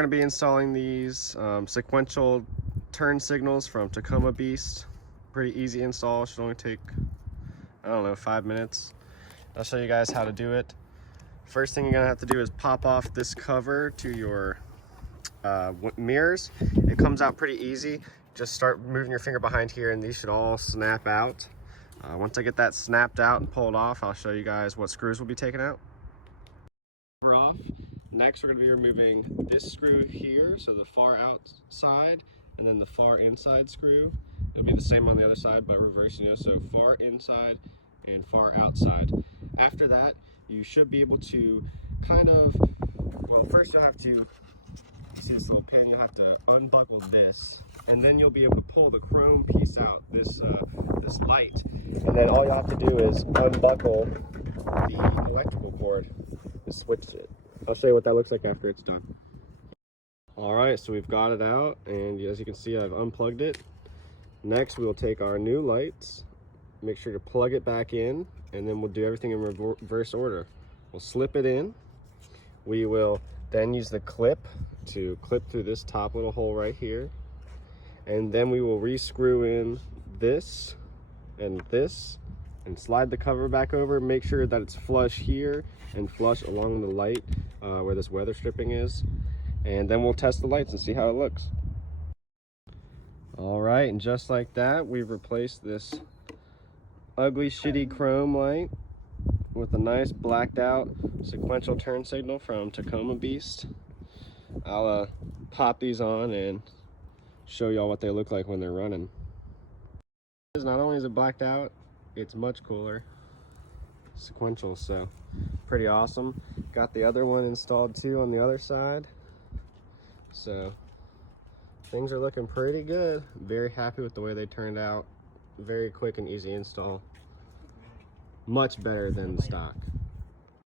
We're going to be installing these sequential turn signals from TacomaBeast. Pretty easy install, should only take, I don't know, 5 minutes. I'll show you guys how to do it. First thing you're going to have to do is pop off this cover to your mirrors. It comes out pretty easy. Just start moving your finger behind here and these should all snap out. Once I get that snapped out and pulled off, I'll show you guys what screws will be taken out. Off. Next, we're going to be removing this screw here, so the far outside, and then the far inside screw. It'll be the same on the other side, but reversing it, so far inside and far outside. After that, you should be able to well, first you'll have to, see this little pin, you'll have to unbuckle this, and then you'll be able to pull the chrome piece out, this light, and then all you have to do is unbuckle the electrical cord and switch it. I'll show you what that looks like after it's done. All right, so we've got it out, and as you can see, I've unplugged it. Next, we will take our new lights, make sure to plug it back in, and then we'll do everything in reverse order. We'll slip it in. We will then use the clip to clip through this top little hole right here, and then we will re-screw in this and this, and slide the cover back over. Make sure that it's flush here and flush along the light where this weather stripping is, and then we'll test the lights and see how it looks. All right, and just like that, we've replaced this ugly shitty chrome light with a nice blacked out sequential turn signal from TacomaBeast. I'll pop these on and show y'all what they look like when they're running. Not only is it blacked out, it's much cooler. Sequential, so pretty awesome. Got the other one installed too on the other side, so things are looking pretty good. Very happy with the way they turned out. Very quick and easy install, much better than the stock.